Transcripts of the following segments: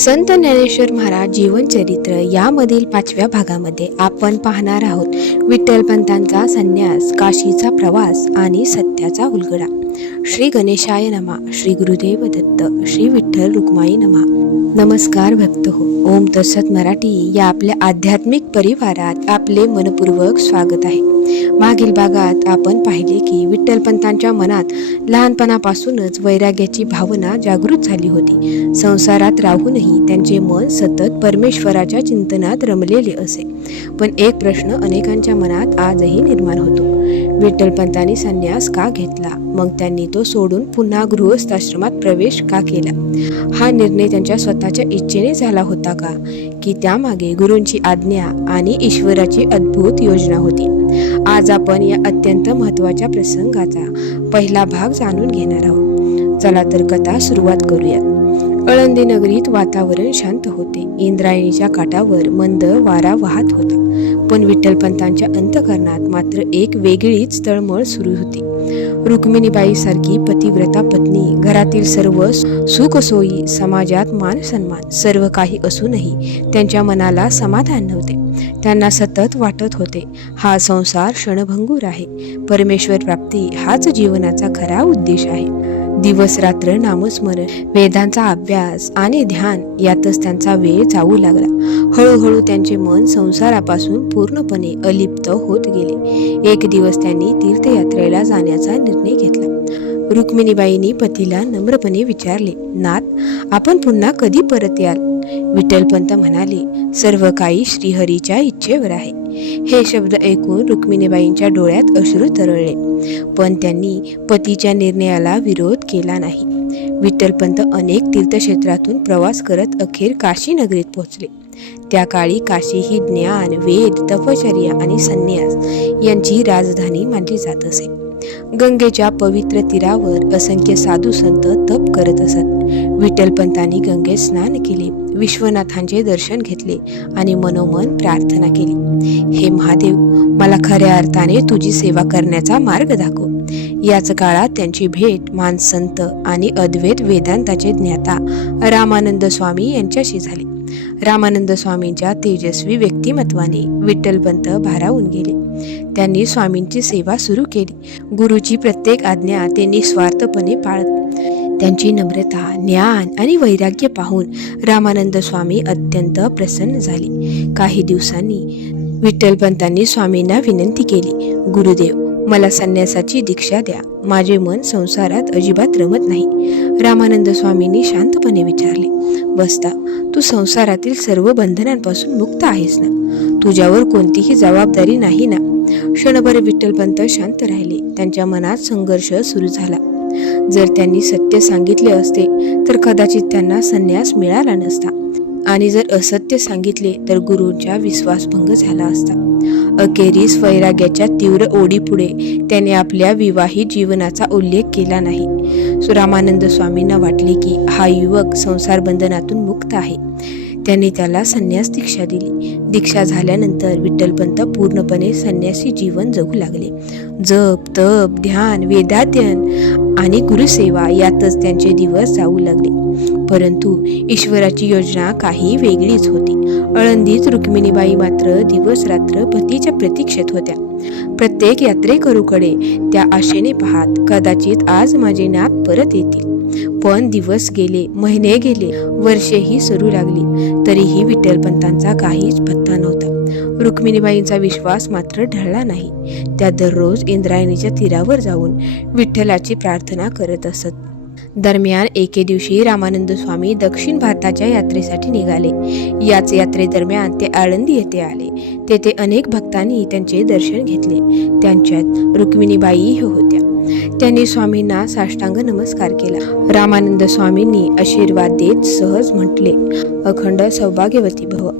संत ज्ञानेश्वर महाराज जीवनचरित्र यामधील 5व्या भागामध्ये आपण पाहणार आहोत विठ्ठलपंतांचा संन्यास, काशीचा प्रवास आणि सत्याचा उलगडा. श्री गणेशाय नमः. श्री गुरुदेव दत्त. श्री विठ्ठल रुक्माई नमः. नमस्कार भक्त हो. ओम तत्सत मराठी या आपल्या आध्यात्मिक परिवारात आपले मनपूर्वक स्वागत आहे. मागील भागात आपण पाहिले की विठ्ठलपंतांच्या मनात लहानपणापासूनच वैराग्याची भावना जागृत झाली होती. संसारात राहूनही त्यांचे मन सतत परमेश्वराच्या चिंतनात रमलेले असे. पण एक प्रश्न अनेकांच्या मनात आजही निर्माण होतो. विठ्ठलपंतांनी संन्यास का घेतला? मग त्यांनी तो सोडून पुन्हा गृहस्थाश्रमात प्रवेश का केला? हा निर्णय त्यांच्या स्वतःच्या इच्छेने झाला होता का, की त्यामागे गुरूंची आज्ञा आणि ईश्वराची अद्भुत योजना होती? आज आपण या अत्यंत महत्त्वाच्या प्रसंगाचा पहिला भाग जाणून घेणार आहोत. चला तर कथा सुरुवात करूयात. आळंदी नगरीत वातावरण शांत होते. इंद्रायणीच्या काठावर मंद वारा वाहत होता. पण विठ्ठलपंतांच्या अंतःकरणात मात्र एक वेगळीच तळमळ सुरू होती. रुक्मिणीबाई सारखी पतिव्रता पत्नी, घरातील सर्व सुखसोयी, समाजात मान सन्मान सर्व काही असूनही त्यांच्या मनाला समाधान नव्हते. त्यांना सतत वाटत होते, हा संसार क्षणभंगूर आहे. परमेश्वर प्राप्ती हाच जीवनाचा खरा उद्देश आहे. दिवस रात्र नामस्मरण, वेदांचा अभ्यास आणि ध्यान यातच त्यांचा वेळ जाऊ लागला. हळूहळू त्यांचे मन संसारापासून पूर्णपणे अलिप्त होत गेले. एक दिवस त्यांनी तीर्थयात्रेला जाण्याचा निर्णय घेतला. रुक्मिणीबाईंनी पतीला नम्रपणे विचारले, नाथ, आपण पुन्हा कधी परत याल? विठ्ठलपंत म्हणाले, सर्व काही श्रीहरीच्या इच्छेवर आहे. हे शब्द ऐकून रुक्मिणीबाईंच्या डोळ्यात अश्रू तरळले. पण त्यांनी पतीच्या निर्णयाला विरोध केला नाही. विठ्ठलपंत अनेक तीर्थक्षेत्रातून प्रवास करत अखेर काशी नगरीत पोहोचले. त्या काळी काशी ही ज्ञान, वेद, तपश्चर्या आणि संन्यास यांची राजधानी मानली जात असे. गंगेच्या पवित्र तीरावर असंख्य साधू संत तप करत असत. विठ्ठलपंतांनी गंगेत स्नान केले, विश्वनाथांचे दर्शन घेतले आणि मनोमन प्रार्थना केली, हे महादेव, मला खऱ्या अर्थाने तुझी सेवा करण्याचा मार्ग दाखव. याच काळात त्यांची भेट महान संत आणि अद्वैत वेदांताचे ज्ञाता रामानंद स्वामी यांच्याशी झाली. रामानंद स्वामींच्या तेजस्वी व्यक्तिमत्वाने विठ्ठलपंत भारावून गेले. त्यांनी स्वामींची सेवा सुरू केली. गुरुची प्रत्येक आज्ञा ते निस्वार्थपणे पाळत. त्यांची नम्रता, ज्ञान आणि वैराग्य पाहून रामानंद स्वामी अत्यंत प्रसन्न झाले. काही दिवसांनी विठ्ठलपंतांनी स्वामींना विनंती केली, गुरुदेव, मला संन्यासाची दीक्षा द्या. माझे मन संसारात अजिबात रमत नाही. रामानंद स्वामींनी शांतपणे विचारले, बसता, तू संसारातील सर्व बंधनांपासून मुक्त आहेस ना? तुझ्यावर कोणतीही जबाबदारी नाही ना? क्षणभर विठ्ठलपंत शांत राहिले. त्यांच्या मनात संघर्ष सुरू झाला. जर त्यांनी सत्य सांगितले असते तर कदाचित त्यांना संन्यास मिळाला नसता, आणि जर असत्य सांगितले तर गुरूंचा विश्वासभंग झाला असता. अखेरीस वैराग्याच्या तीव्र ओढीपुढे त्याने आपल्या विवाहित जीवनाचा उल्लेख केला नाही. रामानंद स्वामींना वाटले की हा युवक संसार बंधनातून मुक्त आहे. त्यांनी त्याला संन्यास दीक्षा दिली. दीक्षा झाल्यानंतर विठ्ठलपंत पूर्णपणे संन्यासी जीवन जगू लागले. जप, तप, ध्यान, वेदाध्ययन आणि गुरुसेवा यातच त्यांचे दिवस जाऊ लागले. परंतु ईश्वराची योजना काही वेगळीच होती. आळंदीत रुक्मिणीबाई मात्र दिवस रात्र पतीच्या प्रतीक्षेत होत्या. प्रत्येक यात्रेकरूकडे त्या आशेने पाहत, कदाचित आज माझे नाथ परत येतील. पण दिवस गेले, महिने गेले, वर्षेही सरू लागली, तरीही विठ्ठलपंतांचा काहीच पत्ता नव्हता. रुक्मिणीबाईंचा विश्वास मात्र ढळला नाही. त्या दररोज इंद्रायणीच्या तीरावर जाऊन विठ्ठलाची प्रार्थना करत असत. दरम्यान एके दिवशी रामानंद स्वामी दक्षिण भारताच्या यात्रेसाठी निघाले. याच यात्रेदरम्यान ते आळंदी येथे आले. तेथे अनेक भक्तांनी त्यांचे दर्शन घेतले. त्यांच्यात रुक्मिणीबाई होत्या. त्यांनी स्वामींना साष्टांग नमस्कार केला. रामानंद स्वामींनी आशीर्वाद देत सहज म्हटले, अखंड सौभाग्यवती भव,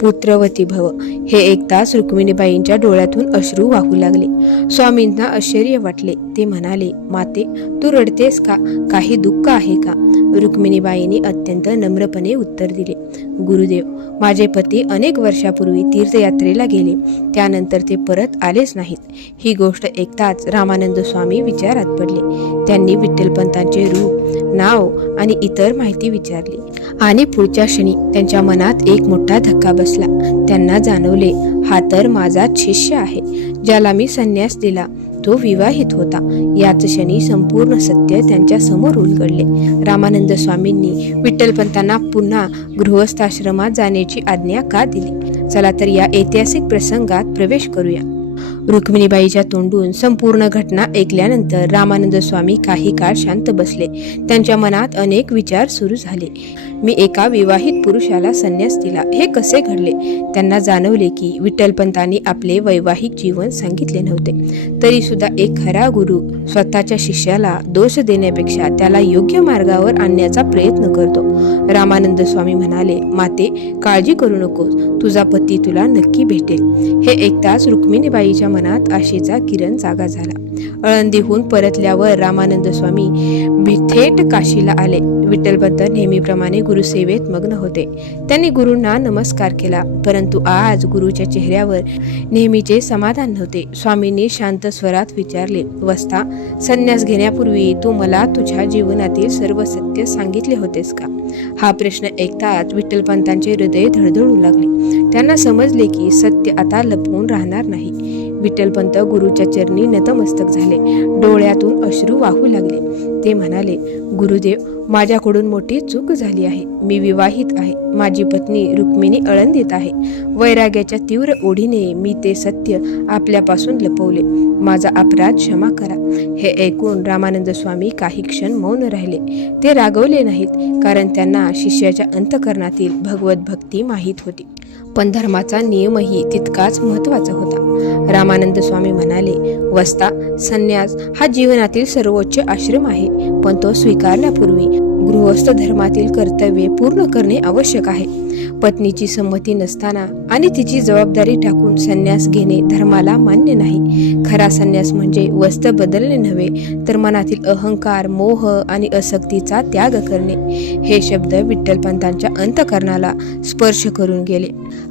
पुत्रवती भव. हे ऐकताच रुक्मिणीबाईंच्या डोळ्यातून अश्रू वाहू लागले. स्वामींना आश्चर्य वाटले. ते म्हणाले, माते, तू रडतेस का? काही दुःख आहे का? रुक्मिणीबाईंनी अत्यंत नम्रपणे उत्तर दिले, गुरुदेव, माझे पती अनेक वर्षापूर्वी तीर्थयात्रेला गेले, त्यानंतर ते परत आलेच नाहीत. ही गोष्ट ऐकताच रामानंद स्वामी विचारात पडले. त्यांनी विठ्ठलपंतांचे रूप, नाव आणि इतर माहिती विचारली आणि पुढच्या क्षणी त्यांच्या मनात एक मोठा धक्का बसला. त्यांना जाणवले, हा तर माझाच शिष्य आहे, ज्याला मी संन्यास दिला. तो विवाहित होता. याच क्षणी संपूर्ण सत्य त्यांच्या समोर उलगडले. रामानंद स्वामींनी विठ्ठलपंतांना पुन्हा गृहस्थाश्रमात जाण्याची आज्ञा का दिली? चला तर या ऐतिहासिक प्रसंगात प्रवेश करूया. रुक्मिणीबाईच्या तोंडून संपूर्ण घटना ऐकल्यानंतर रामानंद स्वामी काही काळ शांत बसले. त्यांच्या मनात अनेक विचार सुरू झाले. मी एका विवाहित पुरुषाला संन्यास दिला, हे कसे घडले? त्यांना जाणवले की विठ्ठलपंतांनी आपले वैवाहिक जीवन सांगितले नव्हते. तरी सुद्धा एक खरा गुरु स्वतःच्या शिष्याला दोष देण्यापेक्षा त्याला योग्य मार्गावर आणण्याचा प्रयत्न करतो. रामानंद स्वामी म्हणाले, माते, काळजी करू नकोस, तुझा पती तुला नक्की भेटेल. हे ऐकताच रुक्मिणीबाईच्या मनात आशेचा किरण जागा झाला. आळंदीहून परतल्यावर रामानंद स्वामी थेट काशीला आले. विठ्ठलपंत नेहमीप्रमाणे गुरुसेवेत मग्न होते. त्यांनी गुरूंना नमस्कार केला, परंतु आज गुरुच्या चेहऱ्यावर नेहमीचे समाधान नव्हते. स्वामींनी शांत स्वरात विचारले, वस्ता, संन्यास घेण्यापूर्वी तू मला तुझ्या जीवनातील सर्व सत्य सांगितले होतेस का? हा प्रश्न ऐकताच विठ्ठलपंतांचे हृदय धडधडू लागले. त्यांना समजले की सत्य आता लपवून राहणार नाही. विठ्ठलपंत गुरुच्या चरणी नतमस्तक झाले. डोळ्यातून अश्रू वाहू लागले. ते म्हणाले, गुरुदेव, माझ्याकडून मोठी चूक झाली आहे. मी विवाहित आहे. माझी पत्नी रुक्मिणी आळंदीत आहे. वैराग्याच्या तीव्र ओढीने मी ते सत्य आपल्यापासून लपवले. माझा अपराध क्षमा करा. हे ऐकून रामानंद स्वामी काही क्षण मौन राहिले. ते रागवले नाहीत, कारण त्यांना शिष्याच्या अंतःकरणातील भगवत भक्ती माहीत होती. पण धर्माचा नियमही तितकाच महत्त्वाचा होता. रामानंद स्वामी म्हणाले, वस्ता, संन्यास हा जीवनातील सर्वोच्च आश्रम आहे, पण तो स्वीकारण्यापूर्वी गृहस्थ धर्मातील कर्तव्ये पूर्ण करणे आवश्यक आहे. पत्नीची संमती नसताना आणि तिची जबाबदारी टाकून संन्यास घेणे धर्माला मान्य नाही. खरा संन्यास म्हणजे वस्त्र बदलणे नव्हे, तर मनातील अहंकार, मोह आणि आसक्तीचा त्याग करणे. हे शब्द विठ्ठलपंतांच्या अंतःकरणाला स्पर्श करून गेले.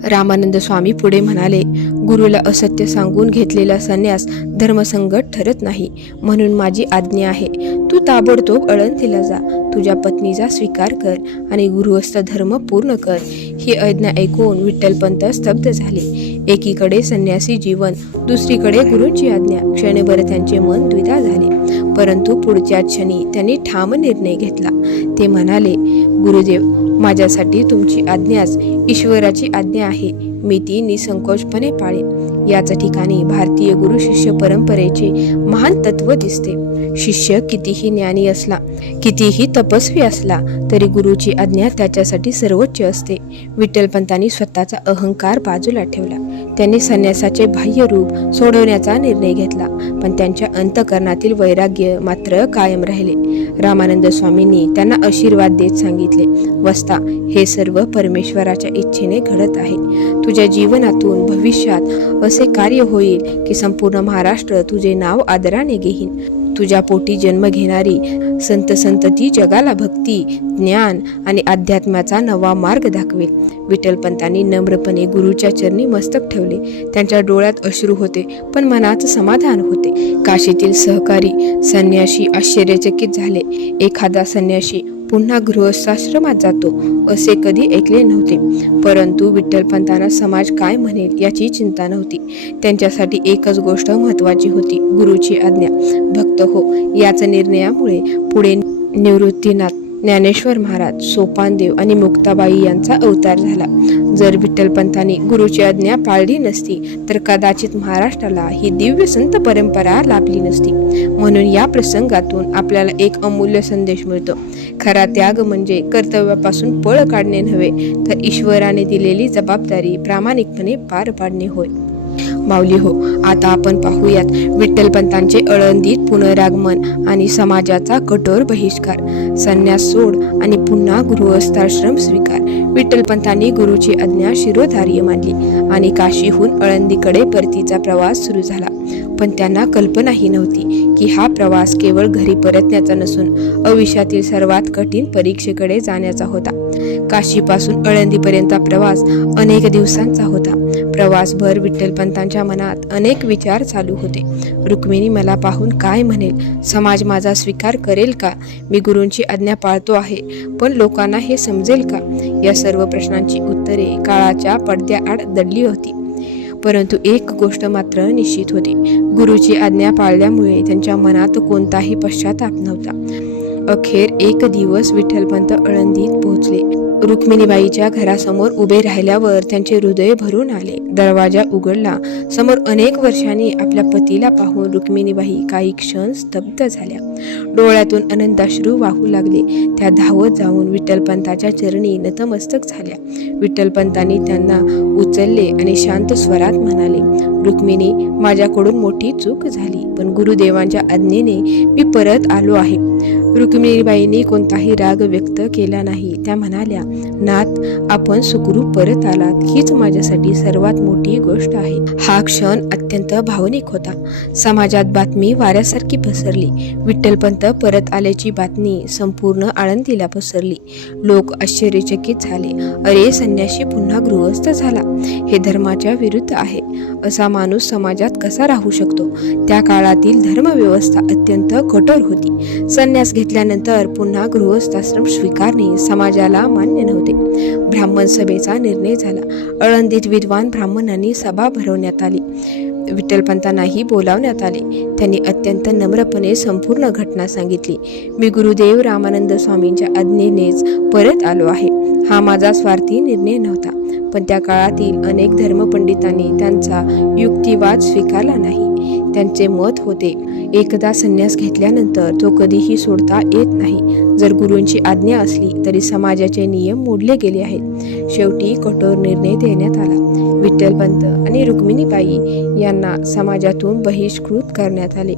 रामानंद स्वामी पुढे म्हणाले, गुरुला असत्य सांगून घेतलेला संन्यास धर्मसंगत ठरत नाही. म्हणून माझी आज्ञा आहे, तू ताबडतोब आळंदीला जा, तुझ्या पत्नीचा स्वीकार कर आणि गृहस्थ धर्म पूर्ण कर. ही आज्ञा ऐकून विठ्ठलपंत स्तब्ध झाले. एकीकडे संन्यासी जीवन, दुसरीकडे गुरूंची आज्ञा. क्षणभर त्यांचे मन द्विधा झाले, परंतु पुढच्या क्षणी त्यांनी ठाम निर्णय घेतला. ते म्हणाले, गुरुदेव, माझ्यासाठी तुमची आज्ञाच ईश्वराची आज्ञा आहे. मी ती निसंकोचपणे पाळेन. याच ठिकाणी भारतीय गुरु शिष्य परंपरेचे महान तत्व दिसते. शिष्य कितीही ज्ञानी असला, कितीही तपस्वी असला, तरी गुरुची आज्ञा त्याच्यासाठी सर्वोच्च असते. विठ्ठलपंतांनी स्वतःचा अहंकार बाजूला ठेवला. त्यांनी संन्यासाचे बाह्य रूप सोडवण्याचा निर्णय घेतला, पण त्यांच्या अंतःकरणातील वैराग्य मात्र कायम राहिले. रामानंद स्वामींनी त्यांना आशीर्वाद देत सांगितले, वस्ता, हे सर्व परमेश्वराच्या इच्छेने घडत आहे. तुझ्या जीवनातून भविष्यात असे कार्य होईल की संपूर्ण महाराष्ट्र तुझे नाव आदराने घेईन. तुझ्या पोटी जन्म घेणारी संत संतती जगाला भक्ती, ज्ञान आणि अध्यात्माचा नवा मार्ग दाखवेल. विठ्ठलपंतांनी नम्रपणे गुरुच्या चरणी मस्तक ठेवले. त्यांच्या डोळ्यात अश्रू होते, पण मनात समाधान होते. काशीतील सहकारी संन्याशी आश्चर्यचकित झाले. एखादा संन्याशी पुन्हा गृहस्थाश्रमात जातो असे कधी ऐकले नव्हते. परंतु विठ्ठलपंतांना समाज काय म्हणेल याची चिंता नव्हती. त्यांच्यासाठी एकच गोष्ट महत्त्वाची होती, गुरुची आज्ञा. भक्त हो, याच निर्णयामुळे पुढे निवृत्तीनाथ, ज्ञानेश्वर महाराज, सोपानदेव आणि मुक्ताबाई यांचा अवतार झाला. जर विठ्ठलपंतांनी गुरुची आज्ञा पाळली नसती तर कदाचित महाराष्ट्राला ही दिव्य संत परंपरा लाभली नसती. म्हणून या प्रसंगातून आपल्याला एक अमूल्य संदेश मिळतो. खरा त्याग म्हणजे कर्तव्यापासून पळ काढणे नव्हे, तर ईश्वराने दिलेली जबाबदारी प्रामाणिकपणे पार पाडणे होय. माऊली हो, आता आपण पाहूयात विठ्ठलपंतांचे आळंदीत पुनरागमन आणि समाजाचा कठोर बहिष्कार. संन्यास सोड आणि पुन्हा गृहस्थाश्रम स्वीकार. विठ्ठलपंतांनी गुरुची आज्ञा शिरोधार्य मानली आणि काशीहून आळंदीकडे परतीचा प्रवास सुरू झाला. पण त्यांना कल्पनाही नव्हती की हा प्रवास केवळ घरी परतण्याचा नसून आयुष्यातील सर्वात कठीण परीक्षेकडे जाण्याचा होता. काशीपासून आळंदीपर्यंतचा प्रवास अनेक दिवसांचा होता. प्रवासभर विठ्ठलपंतांच्या मनात अनेक विचार चालू होते. रुक्मिणी मला पाहून काय म्हणेल? समाज माझा स्वीकार करेल का? मी गुरूंची आज्ञा पाळतो आहे, पण लोकांना हे समजेल का? या सर्व प्रश्नांची उत्तरे काळाच्या पडद्याआड दडली होती. परंतु एक गोष्ट मात्र निश्चित होती, गुरुची आज्ञा पाळल्यामुळे त्यांच्या मनात कोणताही पश्चाताप नव्हता. अखेर एक दिवस विठ्ठलपंत आळंदीत पोहोचले. रुक्मिणीबाईच्या घरासमोर उभे राहिल्यावर त्यांचे हृदय भरून आले. दरवाजा उघडला. समोर अनेक वर्षांनी आपल्या पतीला पाहून रुक्मिणीबाई काही क्षण स्तब्ध झाल्या. डोळ्यातून आनंदाश्रू वाहू लागले. त्या धावत जाऊन विठ्ठलपंताच्या चरणी नतमस्तक झाल्या. विठ्ठलपंतांनी त्यांना उचलले आणि शांत स्वरात म्हणाले, रुक्मिणी, माझ्याकडून मोठी चूक झाली, पण गुरुदेवांच्या आज्ञेने मी परत आलो आहे. रुक्मिणीबाईंनी कोणताही राग व्यक्त केला नाही. त्या म्हणाल्या, नाथ, आपण सुखरूप परत आलात हीच माझ्यासाठी सर्वात मोठी गोष्ट आहे. हा क्षण अत्यंत भावनिक होता. समाजात बातमी वाऱ्यासारखी पसरली. विठ्ठलपंत परत आल्याची बातमी संपूर्ण आळंदीला पसरली. लोक आश्चर्यचकित झाले. अरे, संन्यासी पुन्हा गृहस्थ झाला, हे धर्माच्या विरुद्ध आहे. असा माणूस समाजात कसा राहू शकतो? त्या काळातील धर्मव्यवस्था अत्यंत कठोर होती. संन्यास घेतल्यानंतर पुन्हा गृहस्थाश्रम स्वीकारणे समाजाला मान्य नव्हते. ब्राह्मण सभेचा निर्णय झाला. आळंदीत विद्वान ब्राह्मणांनी सभा भरवण्यात आली. विठ्ठलपंतांनाही बोलावण्यात आले. त्यांनी अत्यंत नम्रपणे संपूर्ण घटना सांगितली. मी गुरुदेव रामानंद स्वामींच्या आज्ञेनेच परत आलो आहे. हा माझा स्वार्थी निर्णय नव्हता. पण त्या काळातील अनेक धर्मपंडितांनी त्यांचा युक्तिवाद स्वीकारला नाही. त्यांचे मत होते, एकदा संन्यास घेतल्यानंतर तो कधीही सोडता येत नाही. जर गुरूंची आज्ञा असली तरी समाजाचे नियम मोडले गेले आहेत. शेवटी कठोर निर्णय देण्यात आला. विठ्ठलपंत आणि रुक्मिणीबाई यांना समाजातून बहिष्कृत करण्यात आले.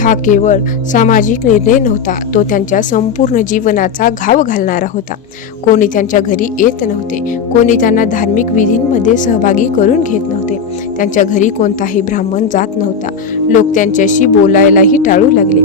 हा केवळ सामाजिक निर्णय नव्हता, तो त्यांच्या संपूर्ण जीवनाचा घाव घालणारा होता. कोणी त्यांच्या घरी येत नव्हते. कोणी त्यांना धार्मिक विधींमध्ये सहभागी करून घेत नव्हते. त्यांच्या घरी कोणताही ब्राह्मण जात नव्हता. लोक त्यांच्याशी बोलायलाही टाळू लागले.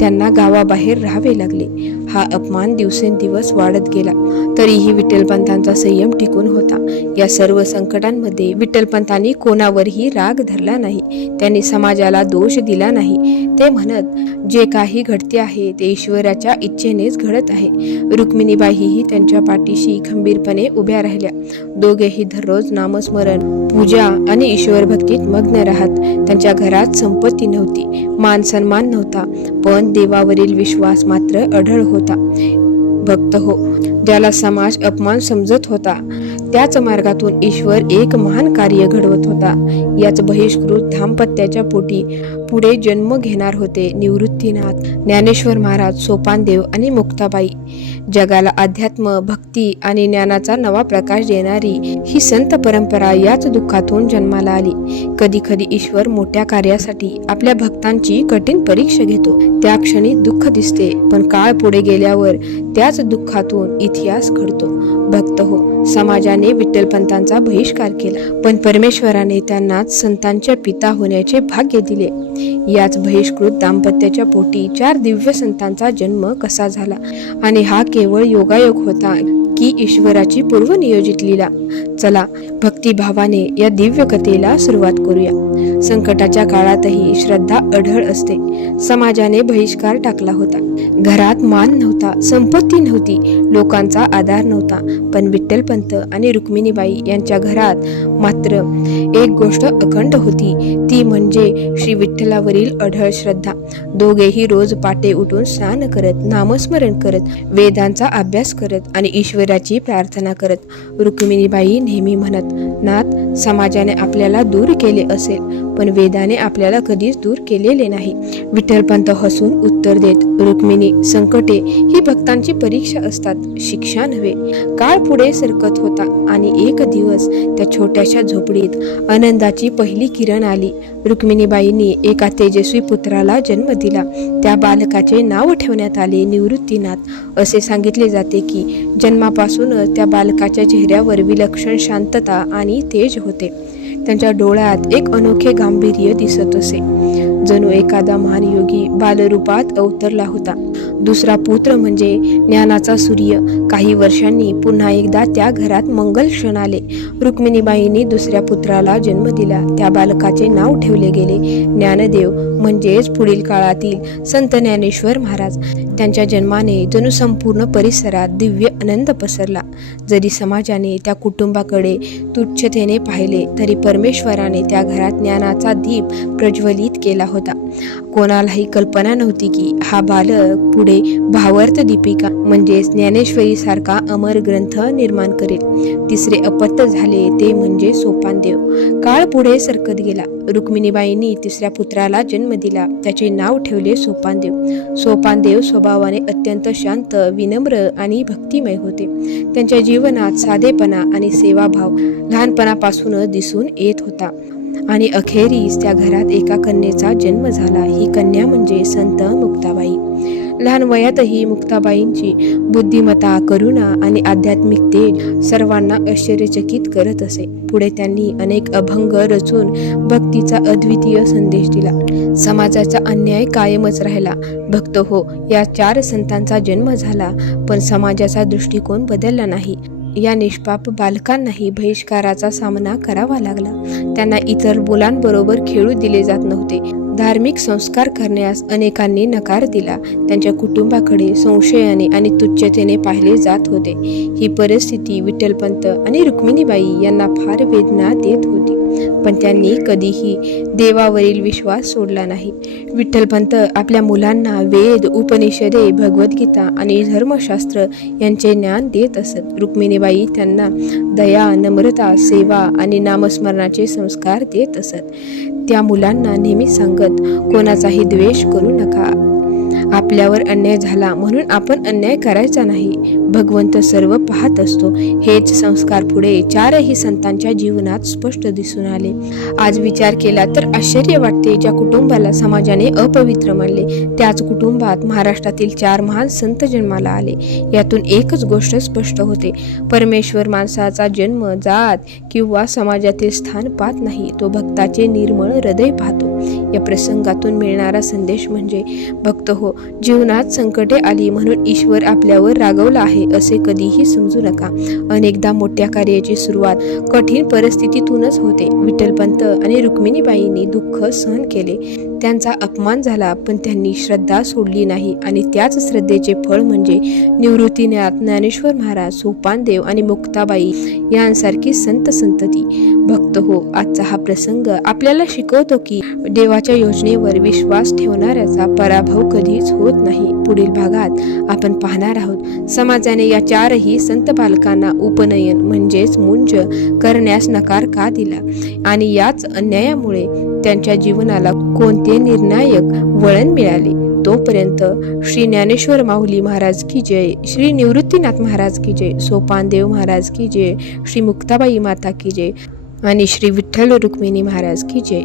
त्यांना गावाबाहेर राहावे लागले. हा अपमान दिवसेंदिवस वाढत गेला. तरीही विठ्ठलपंतांचा संयम टिकून होता. या सर्व संकटांमध्ये विठ्ठलपंतांनी कोणावरही राग धरला नाही. त्यांनी समाजाला दोष दिला नाही. ते म्हणत, जे काही घडते आहे ते ईश्वराच्या इच्छेनेच घडत आहे. रुक्मिणीबाईही त्यांच्या पाठीशी खंबीरपणे उभ्या राहिल्या. दोघेही दररोज नामस्मरण, पूजा आणि ईश्वर भक्तीत मग्न राहत. त्यांच्या घरात संपत्ती नव्हती, मान सन्मान नव्हता, पण देवावरील विश्वास मात्र अढळ होता. भक्त हो, ज्याला समाज अपमान समजत होता, त्याच मार्गातून ईश्वर एक महान कार्य घडवत होता. याच बहिष्कृत दाम्पत्याच्या पोटी पुढे जन्म घेणार होते निवृत्तीनाथ, ज्ञानेश्वर महाराज, सोपानदेव आणि मुक्ताबाई. जगाला अध्यात्म, भक्ती आणि ज्ञानाचा नवा प्रकाश देणारी ही संत परंपरा याच दुःखातून जन्माला आली. कधी कधी ईश्वर मोठ्या कार्यासाठी आपल्या भक्तांची कठीण परीक्षा घेतो. त्या क्षणी दुःख दिसते, पण काळ पुढे गेल्यावर त्याच दुःखातून इतिहास घडतो. भक्त हो, समाजाने विठ्ठलपंतांचा बहिष्कार केला, पण परमेश्वराने त्यांना संतांच्या पिता होण्याचे भाग्य दिले. याच बहिष्कृत दाम्पत्याच्या पोटी 4 दिव्य संतांचा जन्म कसा झाला, आणि हा केवळ योगायोग होता की ईश्वराची पूर्वनियोजित लीला? चला, भक्तिभावाने या दिव्य कथेला सुरुवात करूया. संकटाच्या काळातही श्रद्धा अढळ असते. समाजाने बहिष्कार टाकला होता. घरात मान नव्हता, संपत्ती नव्हती, लोकांचा आधार नव्हता, पण विठ्ठलपंत आणि रुक्मिणीबाई यांच्या घरात मात्र एक गोष्ट अखंड होती, ती म्हणजे श्री विठ्ठलावरील अढळ श्रद्धा. दोघेही रोज पाटे उठून स्नान करत, नामस्मरण करत, वेदांचा अभ्यास करत आणि ईश्वराची प्रार्थना करत. रुक्मिणीबाई नेहमी म्हणत, नाथ, समाजाने आपल्याला दूर केले असेल, पण वेदाने आपल्याला कधीच दूर केलेले नाही. विठ्ठलपंत हसून उत्तर देत, रुक्मिणी, संकटे ही भक्तांची परीक्षा असतात, शिक्षा नव्हे. काळ पुढे सरकत होता आणि एक दिवस त्या छोट्याशा झोपडीत आनंदाची पहिली किरण आली. रुक्मिणीबाईंनी एका तेजस्वी पुत्राला जन्म दिला. त्या बालकाचे नाव ठेवण्यात आले निवृत्तीनाथ. असे सांगितले जाते की जन्मापासूनच त्या बालकाच्या चेहऱ्यावर विलक्षण शांतता आणि तेज होते. त्यांच्या डोळ्यात एक अनोखे गांभीर्य दिसत असे, जणू एखादा महान योगी बालरूपात अवतरला होता. दुसरा पुत्र म्हणजे ज्ञानाचा सूर्य. काही वर्षांनी पुन्हा एकदा त्या घरात मंगल क्षण आले. रुक्मिणीबाईंनी दुसऱ्या पुत्राला जन्म दिला. त्या बालकाचे नाव ठेवले गेले ज्ञानदेव, म्हणजेच पुढील काळातील संत ज्ञानेश्वर महाराज. त्यांच्या जन्माने जणू संपूर्ण परिसरात दिव्य आनंद पसरला. जरी समाजाने त्या कुटुंबाकडे तुच्छतेने पाहिले, तरी परमेश्वराने त्या घरात ज्ञानाचा दीप प्रज्वलित केला होता. कोणालाही कल्पना नव्हती की हा बालक पुढे भावार्थ दीपिका म्हणजेच ज्ञानेश्वरी सारखा अमर ग्रंथ निर्माण करेल. तिसरे अपत्य झाले ते म्हणजे सोपानदेव. काळ पुढे सरकत गेला. रुक्मिणीबाईंनी तिसऱ्या पुत्राला जन्म दिला. त्याचे नाव ठेवले सोपानदेव. सोपानदेव स्वभावाने अत्यंत शांत, विनम्र आणि भक्तिमय होते. त्यांच्या जीवनात साधेपणा आणि सेवाभाव लहानपणापासूनच दिसून येत होता. आणि अखेरीस त्या घरात एका कन्येचा जन्म झाला. ही कन्या म्हणजे संत मुक्ताबाई. लहान वयातही मुक्ताबाईंची बुद्धिमत्ता, करुणा आणि आध्यात्मिक तेज सर्वांना आश्चर्यचकित करत असे. पुढे त्यांनी अनेक अभंग रचून भक्तीचा अद्वितीय संदेश दिला. समाजाचा अन्याय कायमच राहिला. भक्त हो, या 4 संतांचा जन्म झाला, पण समाजाचा दृष्टिकोन बदलला नाही. या निष्पाप बालकांनाही बहिष्काराचा सामना करावा लागला. त्यांना इतर मुलांबरोबर खेळू दिले जात नव्हते. धार्मिक संस्कार करण्यास अनेकांनी नकार दिला. त्यांच्या कुटुंबाकडे संशयाने आणि तुच्छतेने पाहिले जात होते. ही परिस्थिती विठ्ठलपंत आणि रुक्मिणीबाई यांना फार वेदना देत होती, पण त्यांनी कधीही देवावरील विश्वास सोडला नाही. विठ्ठलपंत आपल्या मुलांना वेद, उपनिषदे, भगवद्गीता आणि धर्मशास्त्र यांचे ज्ञान देत असत. रुक्मिणीबाई त्यांना दया, नम्रता, सेवा आणि नामस्मरणाचे संस्कार देत असत. त्या मुलांना नेहमी सांगत, कोणाचाही द्वेष करू नका. आपल्यावर अन्याय झाला म्हणून आपण अन्याय करायचा नाही. भगवंत सर्व पाहत असतो. हेच संस्कार पुढे 4ही संतांच्या जीवनात स्पष्ट दिसून आले. आज विचार केला तर आश्चर्य वाटते. ज्या कुटुंबाला समाजाने अपवित्र मानले, त्याच कुटुंबात महाराष्ट्रातील 4 महान संत जन्माला आले. यातून एकच गोष्ट स्पष्ट होते, परमेश्वर माणसाचा जन्म, जात किंवा समाजातील स्थान पाहत नाही, तो भक्ताचे निर्मळ हृदय पाहतो. या प्रसंगातून मिळणारा संदेश म्हणजे, भक्त हो, जीवनात संकटे आली म्हणून ईश्वर आपल्यावर रागवला आहे असे कधीही समजू नका. अनेकदा मोठ्या कार्याची सुरुवात कठीण परिस्थितीतूनच होते. विठ्ठलपंत आणि रुक्मिणीबाईंनी दुःख सहन केले. त्यांचा अपमान झाला, पण त्यांनी श्रद्धा सोडली नाही आणि त्याच श्रद्धेचे फळ म्हणजे निवृत्तीनाथ, ज्ञानेश्वर महाराज, सोपानदेव आणि मुक्ताबाई यांसारखी संत संतती. भक्त हो, आजचा हा प्रसंग आपल्याला शिकवतो की देवाच्या योजनेवर विश्वास ठेवणाऱ्याचा पराभव कधीच होत नाही. पुढील भागात आपण पाहणार आहोत, समाजाने या 4ही संत बालकांना उपनयन म्हणजेच मुंज करण्यास नकार का दिला आणि याच अन्यायामुळे त्यांच्या जीवनाला कोणते निर्णायक वळण मिळाले. तोपर्यंत श्री ज्ञानेश्वर माऊली महाराज की जय, श्री निवृत्तीनाथ महाराज की जय, सोपानदेव महाराज की जय, श्री मुक्ताबाई माता की जय आणि श्री विठ्ठल रुक्मिणी महाराज की जय.